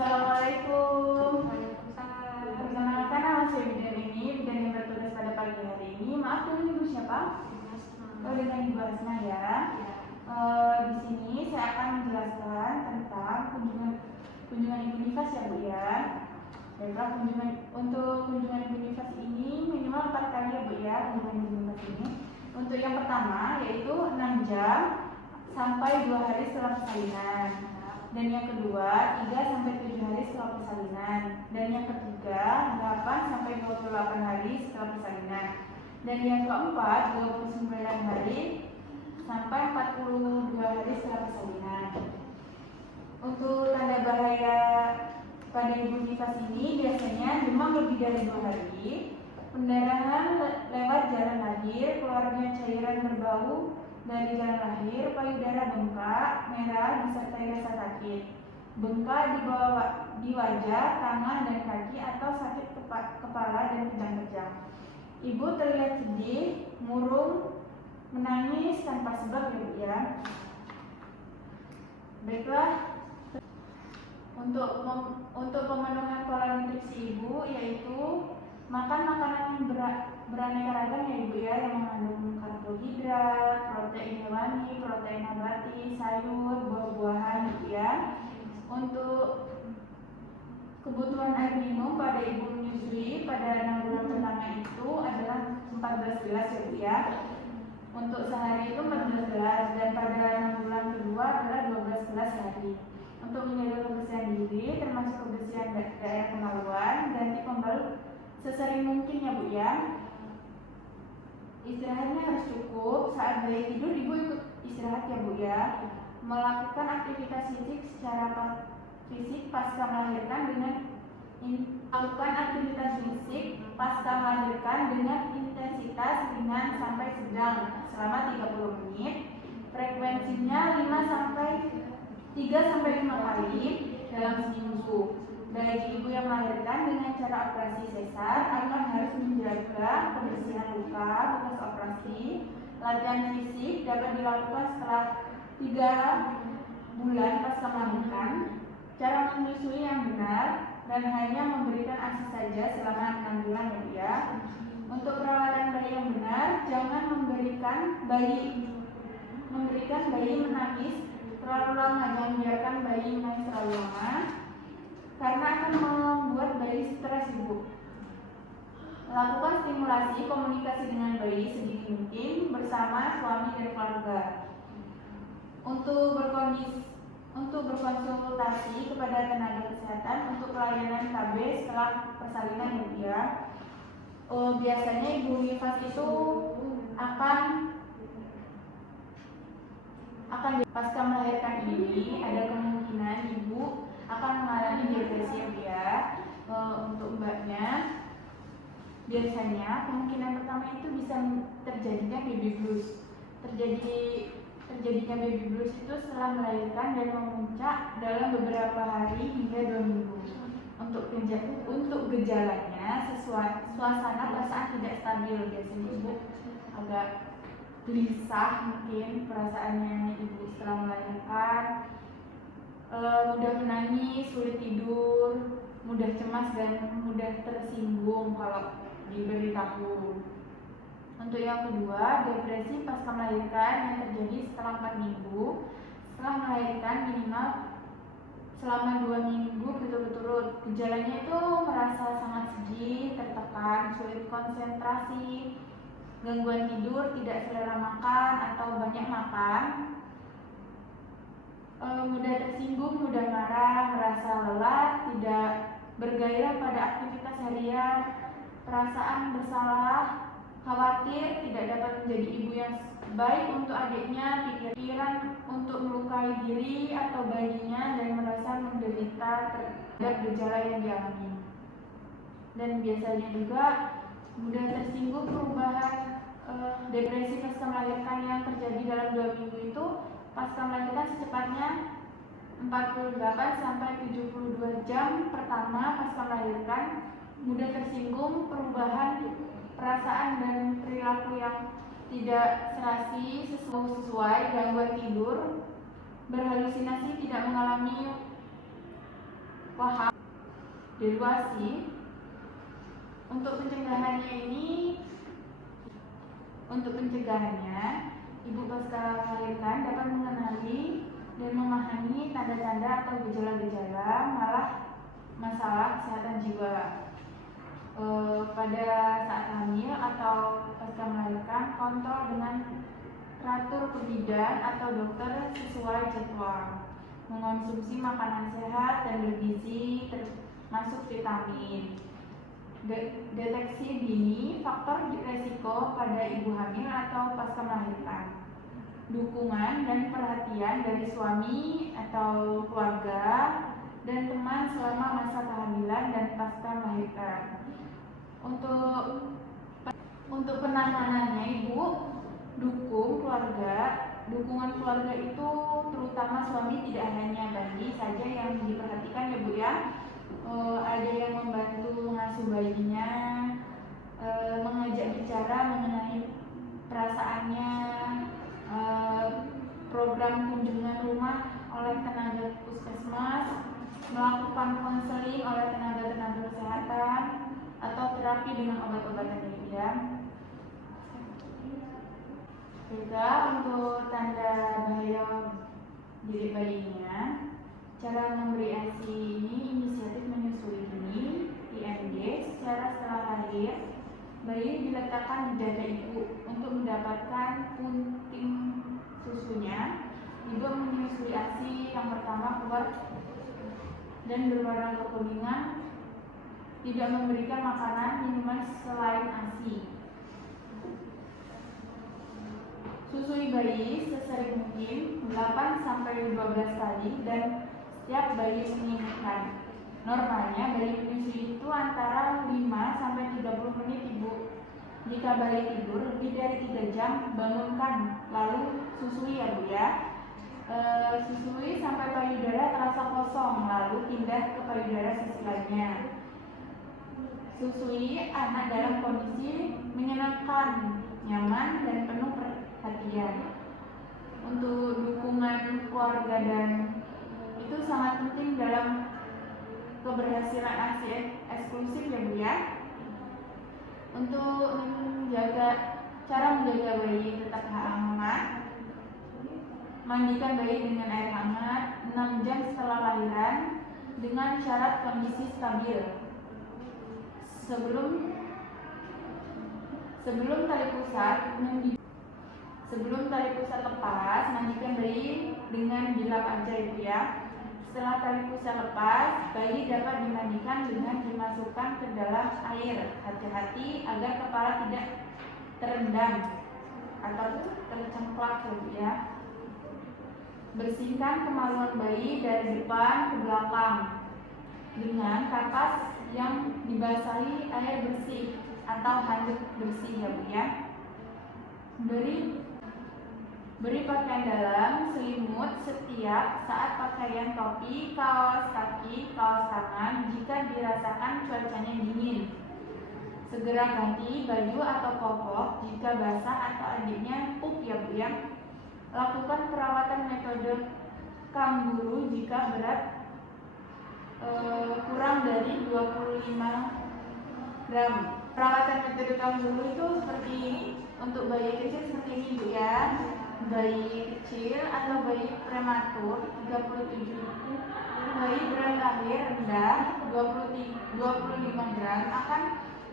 Assalamualaikum. Waalaikumsalam. Perkenalkan, nama saya Bidan ini, Bidan yang bertugas pada pagi hari ini. Maaf dulu, Ibu siapa? Oh, dengan Ibu Asna ya. Di sini saya akan menjelaskan tentang kunjungan Ibu Nifas ya Bu ya. Baiklah, untuk kunjungan Ibu Nifas ini minimal 4 kali ya Bu ya, kunjungan Ibu Nifas ini. Untuk yang pertama yaitu 6 jam sampai 2 hari setelah persalinan. Dan yang kedua 3 sampai 7 hari setelah persalinan. Dan yang ketiga 8 sampai 28 hari setelah persalinan. Dan yang keempat 29 hari sampai 42 hari setelah persalinan. Untuk tanda bahaya pada Ibu Nifas ini biasanya demam lebih dari 2 hari, pendarahan lewat jalan lahir, keluarnya cairan berbau dari jalan lahir, payudara bengkak, merah disertai rasa sakit, bengkak di wajah, tangan dan kaki atau sakit kepala dan kejang-kejang. Ibu terlihat sedih, murung, menangis tanpa sebab ya Bu ya. Baiklah, untuk pemenuhan pola nutrisi Ibu yaitu makan makanan yang beraneka ragam ya Ibu ya, yang mengandung karbohidrat, protein hewani, protein nabati, sayur, buah-buahan Ibu ya. Untuk kebutuhan air minum pada Ibu menyusui pada 6 bulan pertama itu adalah 14 gelas ya Bu ya. Untuk sehari itu 14 gelas dan pada 6 bulan kedua adalah 12 gelas sehari. Untuk menjaga kebersihan diri termasuk kebersihan daerah kemaluan, ganti pembalut sesering mungkin ya Bu ya. Istirahatnya harus cukup, saat bayi tidur Ibu ikut istirahat ya Bu ya. Melakukan aktivitas fisik secara fisik pasca melahirkan dengan intensitas ringan sampai sedang selama 30 menit. Frekuensinya 3 sampai 5 kali dalam seminggu. Bagi ibu yang melahirkan dengan cara operasi sesar akan harus menjaga kebersihan luka bekas operasi. Latihan fisik dapat dilakukan setelah 3 bulan pasca melahirkan. Cara menyusui yang benar dan hanya memberikan ASI saja selama 6 bulan ya Bu ya. Untuk perawatan bayi yang benar, jangan memberikan bayi menangis terlalu lama, jangan biarkan bayi menangis terlalu lama karena akan membuat bayi stres Ibu. Lakukan stimulasi komunikasi dengan bayi sedini mungkin bersama suami dan keluarga. Untuk berkonsultasi kepada tenaga kesehatan untuk pelayanan KB setelah persalinan ya Bu ya. Biasanya Ibu Nifas itu akan pasca melahirkan ini ada kemungkinan Ibu akan mengalami depresi ya Bu ya. Untuk mbaknya biasanya kemungkinan pertama itu bisa terjadinya baby blues. Terjadinya baby blues itu setelah melahirkan dan memuncak dalam beberapa hari hingga 2 minggu. Untuk gejalanya, suasana perasaan tidak stabil, biasanya Ibu agak gelisah mungkin perasaannya Ibu setelah melahirkan, mudah menangis, sulit tidur, mudah cemas dan mudah tersinggung kalau diberitahu. Untuk yang kedua, depresi pasca melahirkan yang terjadi setelah 4 minggu setelah melahirkan minimal selama 2 minggu berturut-turut. Gejalanya itu merasa sangat sedih, tertekan, sulit konsentrasi, gangguan tidur, tidak selera makan atau banyak makan, mudah tersinggung, mudah marah, merasa lelah, tidak bergairah pada aktivitas harian, perasaan bersalah, khawatir, tidak dapat menjadi ibu yang baik untuk adiknya, pikiran untuk melukai diri atau bayinya, dan merasa menderita terhadap gejala yang dialami. Dan biasanya juga mudah tersinggung. Perubahan depresi pasca melahirkan yang terjadi dalam 2 minggu itu pasca melahirkan secepatnya 48 sampai 72 jam pertama pasca melahirkan, mudah tersinggung, perubahan perasaan dan perilaku yang tidak serasi sesuai, gangguan tidur, berhalusinasi, tidak mengalami paham, diluasi. Untuk pencegahannya, ibu pasca melahirkan dapat mengenali dan memahami tanda-tanda atau gejala-gejala masalah kesehatan jiwa pada saat hamil atau pasca melahirkan. Kontrol dengan teratur ke bidan atau dokter sesuai jadwal, mengonsumsi makanan sehat dan bergizi termasuk vitamin. Deteksi dini faktor resiko pada ibu hamil atau pasca melahirkan. Dukungan dan perhatian dari suami atau keluarga dan teman selama masa kehamilan dan pasca melahirkan. Untuk penanganannya, ibu dukungan keluarga itu terutama suami, tidak hanya bayi saja yang diperhatikan ya Bu ya. Ada yang membantu mengasuh bayinya, mengajak bicara mengenai perasaannya, program kunjungan rumah oleh tenaga puskesmas, melakukan konseling oleh tenaga kesehatan, atau terapi dengan obat-obatan ya. Juga untuk tanda bahaya diri bayinya, cara memberi ASI ini inisiatif menyusui dini IMD. Secara setelah lahir, bayi diletakkan di dada ibu untuk mendapatkan punting susunya. Ibu menyusui ASI yang pertama keluar dan berwarna kekuningan, tidak memberikan makanan minuman selain ASI. Susui bayi sesering mungkin 8-12 kali dan setiap bayi menginginkan. Normalnya bayi menyusui itu antara 5-30 menit ibu. Jika bayi tidur lebih dari 3 jam, bangunkan lalu susui ya Bu ya. Susui sampai payudara terasa kosong, lalu pindah ke payudara sisi lainnya. Susui anak dalam kondisi menyenangkan, nyaman, dan penuh perhatian. Untuk dukungan keluarga dan itu sangat penting dalam keberhasilan ASI eksklusif ya Bu ya. Untuk cara menjaga bayi tetap hangat, mandikan bayi dengan air hangat 6 jam setelah lahiran dengan syarat kondisi stabil. Sebelum tali pusat lepas, mandikan bayi dengan dilap aja Ibu ya. Setelah tali pusat lepas, bayi dapat dimandikan dengan dimasukkan ke dalam air. Hati-hati agar kepala tidak terendam atau tercemplak ya. Bersihkan kemaluan bayi dari depan ke belakang dengan kapas yang dibasahi air bersih atau handuk bersih ya Bu ya. Beri pakaian dalam, selimut setiap saat pakaian topi, kaos kaki, kaos tangan jika dirasakan cuacanya dingin. Segera ganti baju atau popok jika basah atau adiknya pup ya Bu ya. Lakukan perawatan metode kanguru jika berat kurang dari 25 gram. Perawatan metode kanguru itu seperti untuk bayi kecil seperti ini Bu ya. Bayi kecil atau bayi prematur 37, bayi berat lahir rendah 25 gram akan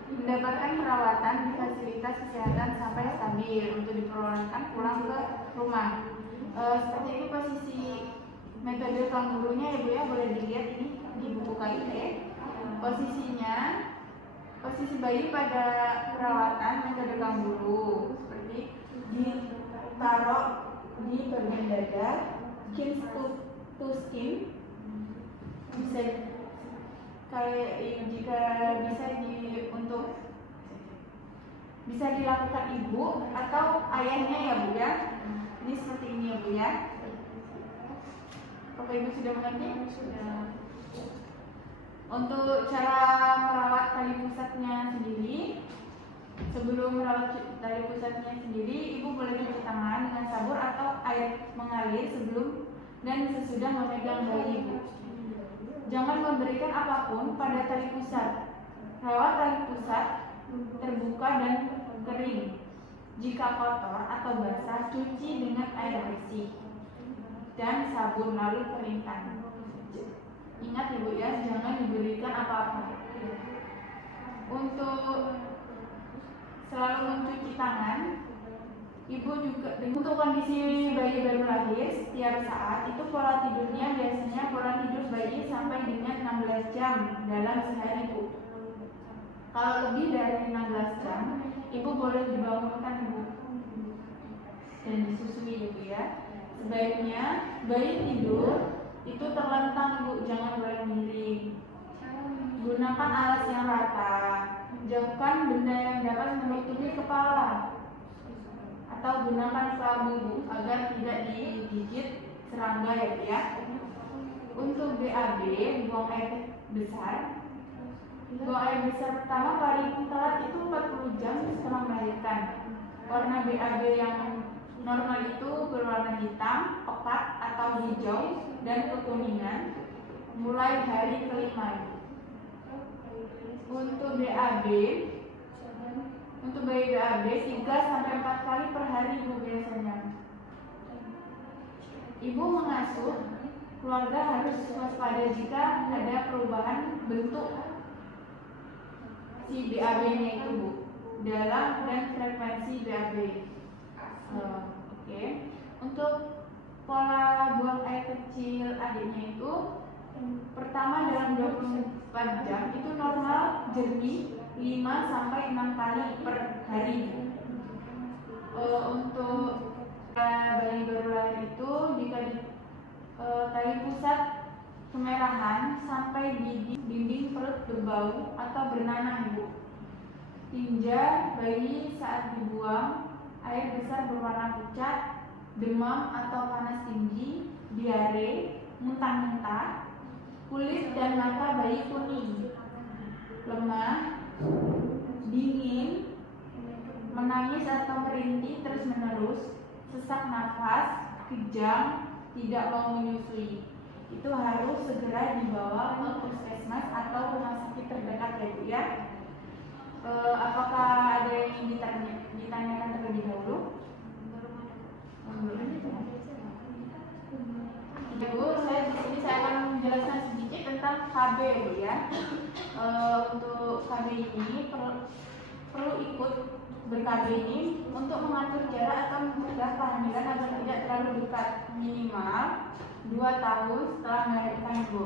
mendapatkan perawatan di fasilitas kesehatan sampai stabil untuk diperolehkan pulang ke rumah. Seperti ini posisi metode kangurunya ya Bu ya, boleh dilihat ini di buku KIP. Posisi bayi pada perawatan metode kanguru seperti ditaruh di bagian dada, skin to skin, bisa kayak jika bisa dilakukan ibu atau ayahnya ya Bu ya. Ini seperti ini ya Bu ya. Bapak Ibu sudah mengerti? Sudah. Untuk cara merawat tali pusatnya sendiri, sebelum merawat tali pusatnya sendiri, ibu boleh cuci tangan dengan sabun atau air mengalir sebelum dan sesudah memegang bayi ibu. Jangan memberikan apapun pada tali pusat. Rawat tali pusat terbuka dan kering. Jika kotor atau basah, cuci dengan air bersih dan sabun lalu keringkan. Ingat ibu ya, jangan diberikan apa-apa. Untuk selalu mencuci tangan, ibu juga untuk kondisi bayi baru lahir setiap saat itu pola tidurnya biasanya pola tidur bayi sampai dengan 16 jam dalam sehari ibu. Kalau lebih dari 16 jam, ibu boleh dibangunkan ibu dan disusui ibu ya. Sebaiknya bayi tidur itu terlentang ibu, jangan boleh miring. Gunakan alas yang rata. Jauhkan benda yang dapat menutupi kepala. Atau gunakan sabun ibu agar tidak digigit serangga ya Bu ya. Untuk BAB, buang air besar. Buang air besar pertama paling telat itu 40 jam setelah melahirkan. Warna BAB yang normal itu berwarna hitam, pekat atau hijau dan kekuningan mulai hari kelima. Untuk BAB, untuk bayi BAB 3-4 kali per hari ibu biasanya. Ibu mengasuh, keluarga harus waspada jika ada perubahan bentuk si BAB-nya itu bu, dalam dan frekuensi BAB. Oke. Untuk pola buang air kecil adiknya itu pertama dalam 24 jam itu normal jernih 5-6 kali per hari. Untuk bayi baru lahir itu jika tali pusat kemerahan sampai di dinding perut berbau atau bernanah ibu. Tinja bayi saat dibuang, air besar berwarna pucat, demam atau panas tinggi, diare, muntah-muntah, kulit dan mata bayi kuning, lemah, dingin, menangis atau merintih terus-menerus, sesak nafas, kejang, tidak mau menyusui. Itu harus segera dibawa ke puskesmas atau rumah sakit terdekat ya Bu ya. Apakah ada yang ditanyakan terlebih dahulu? Ya Bu, saya akan menjelaskan sedikit tentang KB Bu ya. Untuk KB ini perlu ikut ber-KB ini untuk mengatur jarak atau mencegah kehamilan agar tidak terlalu dekat, minimal 2 tahun setelah melahirkan ibu.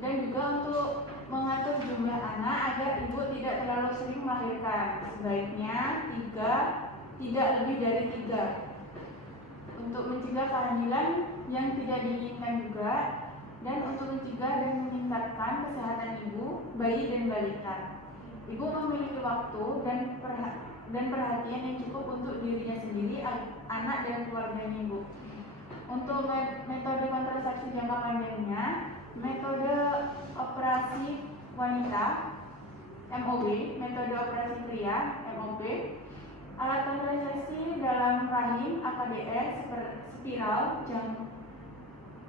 Dan juga untuk mengatur jumlah anak agar ibu tidak terlalu sering melahirkan. Sebaiknya 3, tidak lebih dari 3. Untuk mencegah kehamilan yang tidak diinginkan juga, dan untuk mencegah dan meningkatkan kesehatan ibu, bayi dan balita. Ibu memiliki waktu dan perhatian yang cukup untuk dirinya sendiri, anak dan keluarganya ibu. Untuk metode kontrasepsi jangka panjangnya, metode operasi wanita MOB, metode operasi pria MOB, alat kontrasepsi dalam rahim AKDR spiral,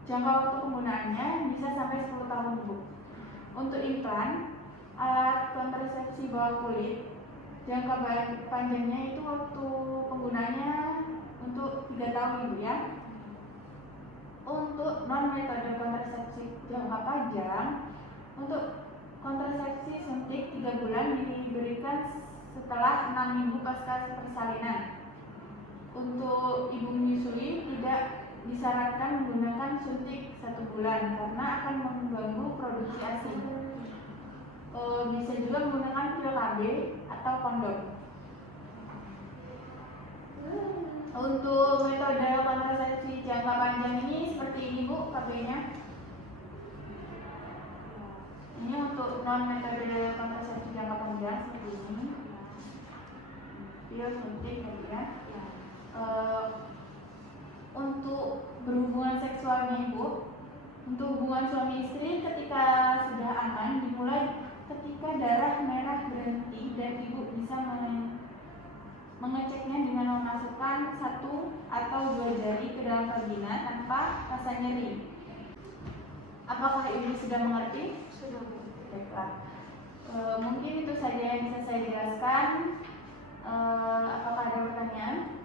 jangka waktu penggunaannya bisa sampai 10 tahun ibu. Untuk implan, alat kontrasepsi bawah kulit, jangka panjangnya itu waktu penggunaannya untuk 3 tahun ibu ya. Untuk non metode kontrasepsi jangka panjang, untuk kontrasepsi suntik 3 bulan diberikan setelah 6 minggu pasca persalinan. Untuk ibu menyusui tidak disarankan menggunakan suntik 1 bulan karena akan mengganggu produksi ASI. Bisa juga menggunakan pil KB atau kondom. Untuk metode kontrasepsi jangka panjang ini seperti ini Bu KB-nya. Ini untuk non metode kontrasepsi jangka panjang seperti ini. Pil suntik ya. Untuk berhubungan seksualnya ibu, untuk hubungan suami istri ketika sudah aman dimulai ketika darah merah berhenti dan ibu bisa mengeceknya dengan memasukkan 1 atau 2 jari ke dalam vagina tanpa rasa nyeri. Apakah apakah Ibu sudah mengerti? Sudah, Bu. Baiklah. Mungkin itu saja yang bisa saya jelaskan. Apakah ada pertanyaan?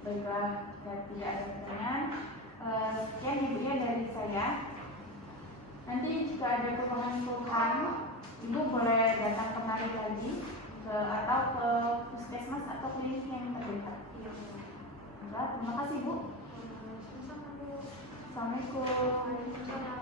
Baiklah, tidak ada pertanyaan. Sekian Ibu ya dari saya. Nanti jika ada keluhan, Ibu boleh datang kemari lagi atau ke puskesmas atau klinik yang terdekat. Iya, Bu. Baiklah, terima kasih Bu. Sama-sama, Bu. Assalamualaikum. Waalaikumsalam.